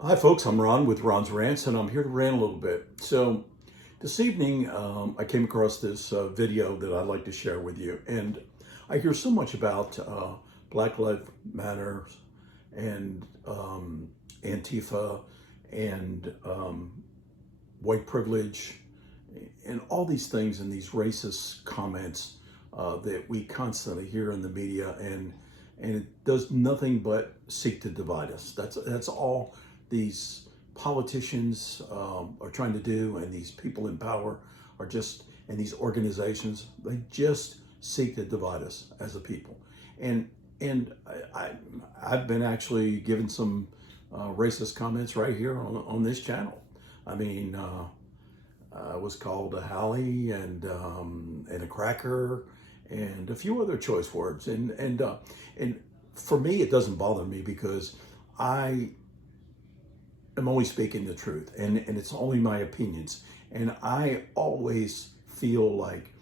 Hi, folks. I'm Ron with Ron's Rants, and I'm here to rant a little bit. So, this evening, I came across this video that I'd like to share with you. And I hear so much about Black Lives Matter and Antifa and white privilege and all these things and these racist comments that we constantly hear in the media, and it does nothing but seek to divide us. That's all these politicians are trying to do, and these people in power are just, and these organizations, they just seek to divide us as a people. And I've been actually given some racist comments right here on this channel. I mean, I was called a Hallie and a cracker and a few other choice words. And for me, it doesn't bother me because I'm only speaking the truth, and it's only my opinions. And I always feel like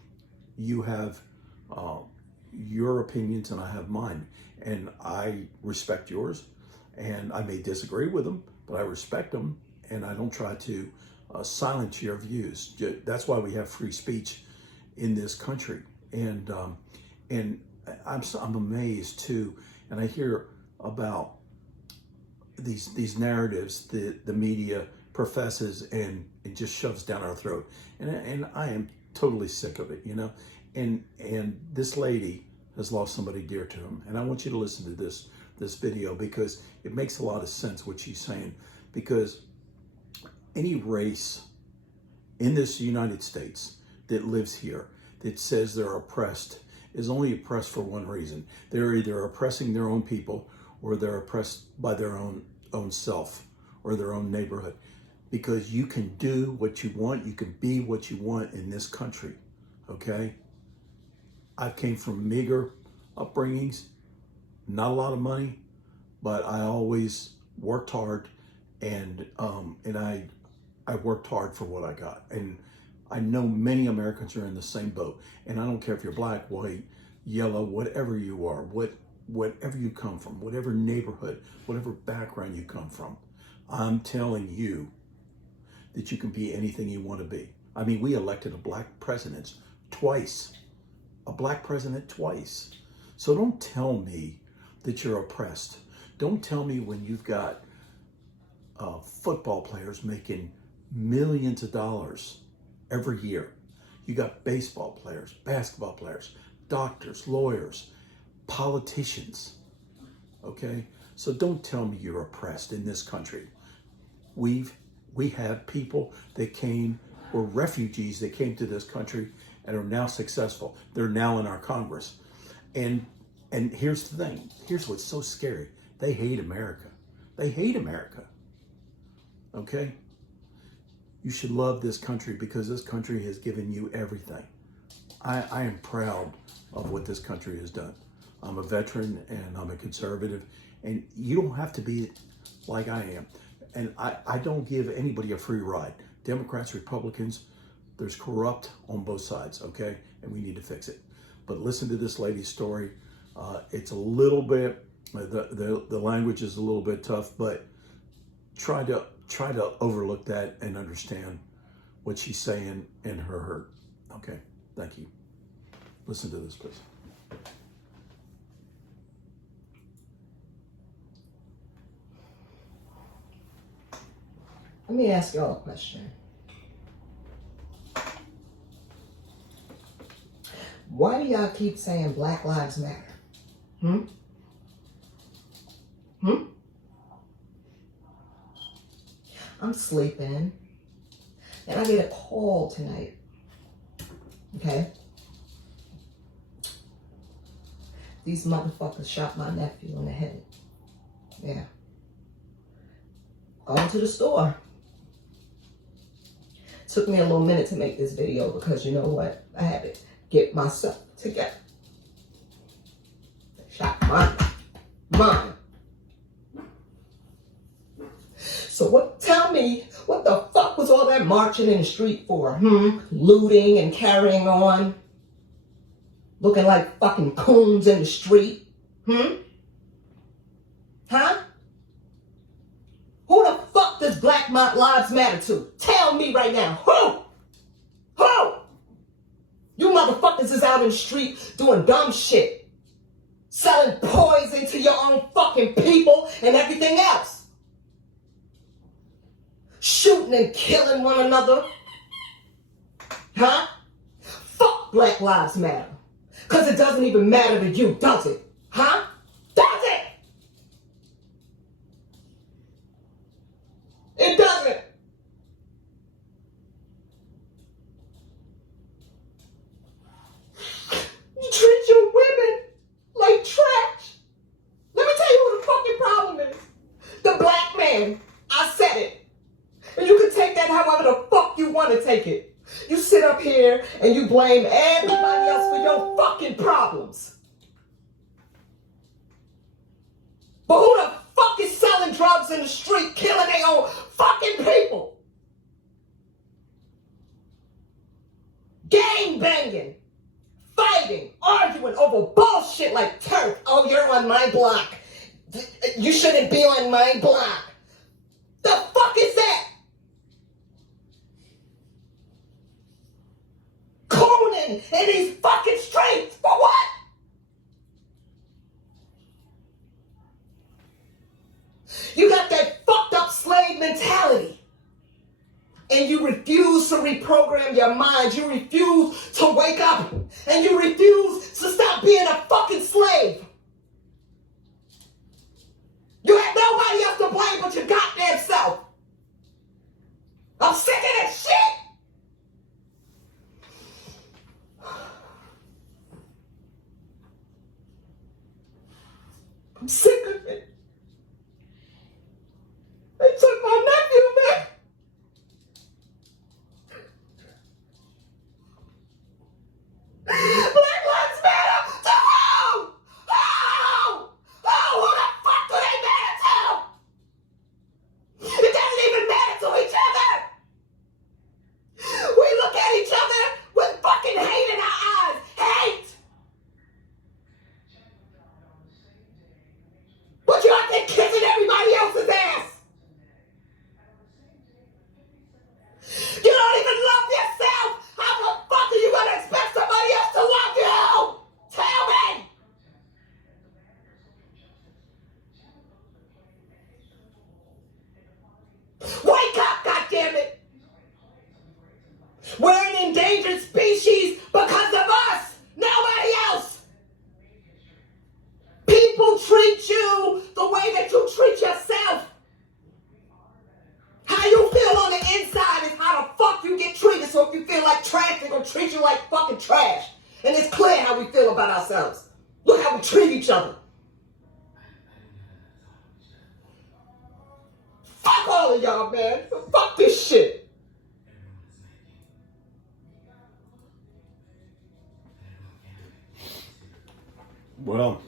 you have your opinions and I have mine, and I respect yours, and I may disagree with them, but I respect them, and I don't try to silence your views. That's why we have free speech in this country. And I'm amazed too, and I hear about these narratives that the media professes and it just shoves down our throat, and I am totally sick of it, you know. And this lady has lost somebody dear to him, and I want you to listen to this video because it makes a lot of sense what she's saying. Because any race in this United States that lives here that says they're oppressed is only oppressed for one reason. They're either oppressing their own people or they're oppressed by their own self or their own neighborhood. Because you can do what you want, you can be what you want in this country, okay? I came from meager upbringings, not a lot of money, but I always worked hard, and I worked hard for what I got. And I know many Americans are in the same boat. And I don't care if you're black, white, yellow, whatever you are, whatever you come from, whatever neighborhood, whatever background you come from, I'm telling you that you can be anything you want to be. I mean, we elected a black president twice. A black president twice. So don't tell me that you're oppressed. Don't tell me when you've got football players making millions of dollars every year. You got baseball players, basketball players, doctors, lawyers, politicians, okay? So don't tell me you're oppressed in this country. We have people that were refugees that came to this country and are now successful. They're now in our Congress. And here's the thing. Here's what's so scary. They hate America. They hate America, okay? You should love this country because this country has given you everything. I am proud of what this country has done. I'm a veteran and I'm a conservative, and you don't have to be like I am. And I don't give anybody a free ride. Democrats, Republicans, there's corrupt on both sides, okay? And we need to fix it. But listen to this lady's story. It's a little bit, the language is a little bit tough, but try to overlook that and understand what she's saying in her hurt. Okay, thank you. Listen to this, please. Let me ask y'all a question. Why do y'all keep saying Black Lives Matter? I'm sleeping, and I get a call tonight, okay? These motherfuckers shot my nephew in the head. Yeah. Going to the store. Took me a little minute to make this video because you know what? I had to get myself together. Shot mine. So tell me, what the fuck was all that marching in the street for? Looting and carrying on? Looking like fucking coons in the street? Huh? Who the Black Lives Matter to? Tell me right now. Who? Who? You motherfuckers is out in the street doing dumb shit. Selling poison to your own fucking people and everything else. Shooting and killing one another. Huh? Fuck Black Lives Matter. Because it doesn't even matter to you, does it? Huh? Does it? It doesn't. You treat your women like trash. Let me tell you what the fucking problem is. The black man. I said it. And you can take that however the fuck you want to take it. You sit up here and you blame everybody else for your fucking problems. But who the fuck is selling drugs in the street, killing their own fucking people? Gang banging, fighting, arguing over bullshit like turf. Oh, you're on my block. You shouldn't be on my block. The fuck is that? Cooning in these fucking streets. For what? You got that fucked up slave mentality. And you refuse to reprogram your mind. You refuse to wake up. And you refuse to stop being a fucking slave. You have nobody else to blame but your goddamn self. I'm sick of this shit. I'm sick of it. They took my nephew, man. Black Lives Matter to who? Who? Who the fuck do they matter to? It doesn't even matter to each other. We look at each other with fucking hate in our eyes. Hate. But you out there kissing everybody else's ass. You don't even love yourself. How the fuck are you going to expect somebody else to love you? Tell me. Wake up, goddammit. We're an endangered species because of us. Nobody else. People treat you the way that you treat yourself. How you feel on the inside is how the fuck you get treated. So if you feel like trash, they're going to treat you like fucking trash. And it's clear how we feel about ourselves. Look how we treat each other. Fuck all of y'all, man. Fuck this shit. Well,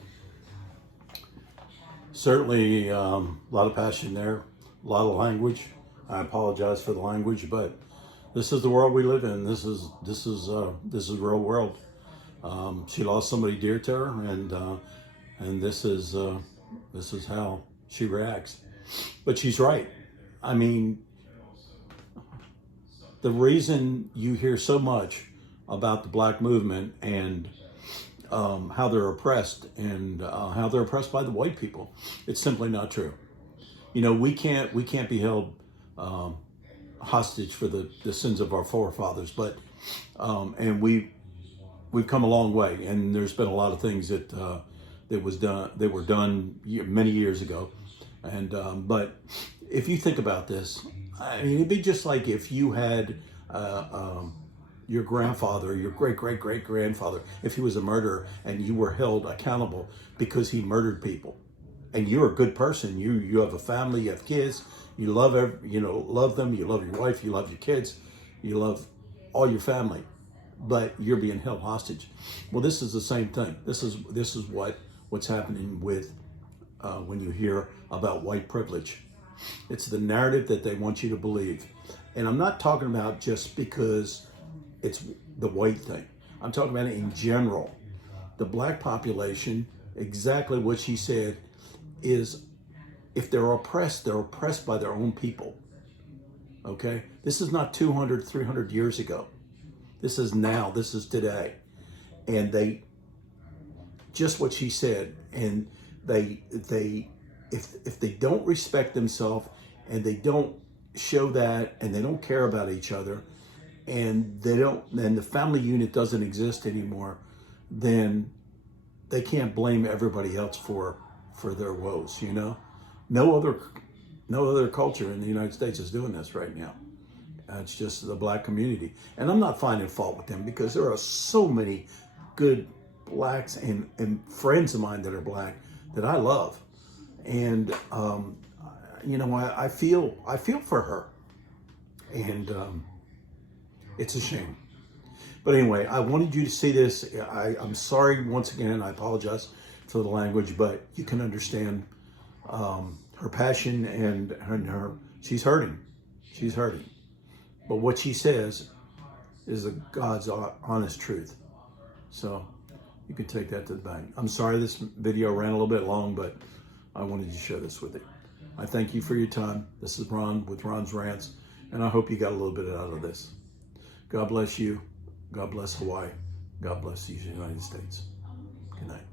certainly a lot of passion there, a lot of language. I apologize for the language, but this is the world we live in. This is real world. She lost somebody dear to her, and this is how she reacts. But she's right. I mean, the reason you hear so much about the black movement and how they're oppressed and how they're oppressed by the white people, it's simply not true. You know, we can't be held hostage for the sins of our forefathers, but and we've come a long way, and there's been a lot of things that were done many years ago, and but if you think about this, I mean, it'd be just like if you had your grandfather, your great-great-great-grandfather, if he was a murderer and you were held accountable because he murdered people, and you're a good person, you have a family, you have kids, you love love them, you love your wife, you love your kids, you love all your family, but you're being held hostage. Well, this is the same thing. This is what's happening with when you hear about white privilege. It's the narrative that they want you to believe. And I'm not talking about just because it's the white thing. I'm talking about it in general. The black population, exactly what she said, is if they're oppressed by their own people. Okay? This is not 200, 300 years ago. This is now. This is today. And they, just what she said, and if they don't respect themselves and they don't show that and they don't care about each other and the family unit doesn't exist anymore, then they can't blame everybody else for their woes, you know? No other culture in the United States is doing this right now. It's just the black community. And I'm not finding fault with them because there are so many good blacks and friends of mine that are black that I love. And, you know, I feel for her. And it's a shame. But anyway, I wanted you to see this. I'm sorry once again. I apologize for the language, but you can understand her passion and her. She's hurting. She's hurting. But what she says is God's honest truth. So you can take that to the bank. I'm sorry this video ran a little bit long, but I wanted to share this with you. I thank you for your time. This is Ron with Ron's Rants, and I hope you got a little bit out of this. God bless you. God bless Hawaii. God bless the United States. Good night.